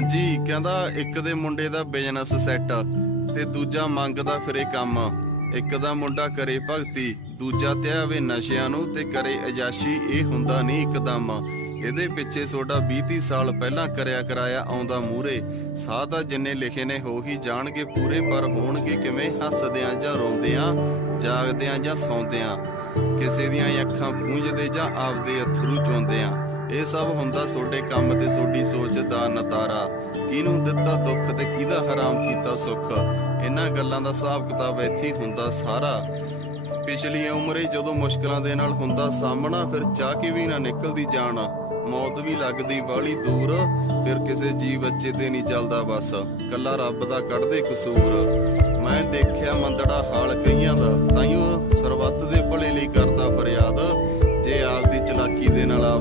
ਹਾਂਜੀ, ਕਹਿੰਦਾ ਇੱਕ ਦੇ ਮੁੰਡੇ ਦਾ ਬਿਜ਼ਨਸ ਸੈੱਟ ਤੇ ਦੂਜਾ ਮੰਗਦਾ ਫਿਰੇ ਕੰਮ। ਇੱਕ ਦਾ ਮੁੰਡਾ ਕਰੇ ਭਗਤੀ, ਦੂਜਾ ਧਿਆਵੇ ਨਸ਼ਿਆਂ ਨੂੰ ਤੇ ਕਰੇ ਅਜਾਸ਼ੀ ਇਹ ਹੁੰਦਾ ਨਹੀਂ ਇੱਕਦਮ। ਇਹਦੇ ਪਿੱਛੇ ਸੋਡਾ 20 ਸਾਲ ਪਹਿਲਾਂ ਕਰਿਆ ਕਰਾਇਆ ਆਉਂਦਾ ਮੂਰੇ ਸਾਹ ਤਾਂ ਜਿੰਨੇ ਲਿਖੇ ਨੇ ਹੋ ਹੀ ਜਾਣਗੇ ਪੂਰੇ, ਪਰ ਹੋਣਗੇ ਕਿਵੇਂ ਹੱਸਦਿਆਂ ਜਾਂ ਰੋਂਦਿਆਂ, ਜਾਗਦਿਆਂ ਜਾਂ ਸੌਂਦਿਆਂ। ਕਿਸੇ ਦੀਆਂ ਅੱਖਾਂ ਪੂੰਝਦੇ ਜਾਂ ਆਪਦੇ ਅਥਰੂ ਚੋਂਦਿਆਂ। ਇਹ ਸਭ ਹੁੰਦਾ ਤੁਹਾਡੇ ਕੰਮ ਤੇ ਸੋਡੀ ਸੋਚ ਦਾ ਨਤਾਰਾ। ਕਿਹਨੂੰ ਦਿੱਤਾ ਦੁੱਖ ਤੇ ਕਿਹਦਾ ਹਰਾਮ ਕੀਤਾ ਸੁੱਖ? ਇਹਨਾਂ ਗੱਲਾਂ ਦਾ ਹਿਸਾਬ ਕਿਤਾਬ ਇੱਥੇ ਹੁੰਦਾ ਸਾਰਾ। ਪਿਛਲੀ ਉਮਰੇ ਜਦੋਂ ਮੁਸ਼ਕਲਾਂ ਦੇ ਨਾਲ ਹੁੰਦਾ ਸਾਹਮਣਾ, ਫਿਰ ਚਾਹ ਕੇ ਵੀ ਨਾ ਨਿਕਲਦੀ ਜਾਣ। ਮੌਤ ਵੀ ਲੱਗਦੀ ਬਾਹਲੀ ਦੂਰ, ਫਿਰ ਕਿਸੇ ਜੀ ਬੱਚੇ ਤੇ ਨਹੀਂ ਚੱਲਦਾ ਬਸ। ਕੱਲਾ ਰੱਬ ਦਾ ਕੱਢਦੇ ਕਸੂਰ। ਮੈਂ ਦੇਖਿਆ ਮੰਦੜਾ ਹਾਲ ਕਈਆਂ ਦਾ ਤਾਈਓ ਸਰਬੱਤ ਦੇ ਭਲੇ ਲਈ ਕਰਦਾ ਫਰਿਆਦ। ਜੇ ਆਪਦੀ ਚਲਾਕੀ ਦੇ ਨਾਲ ਆਪ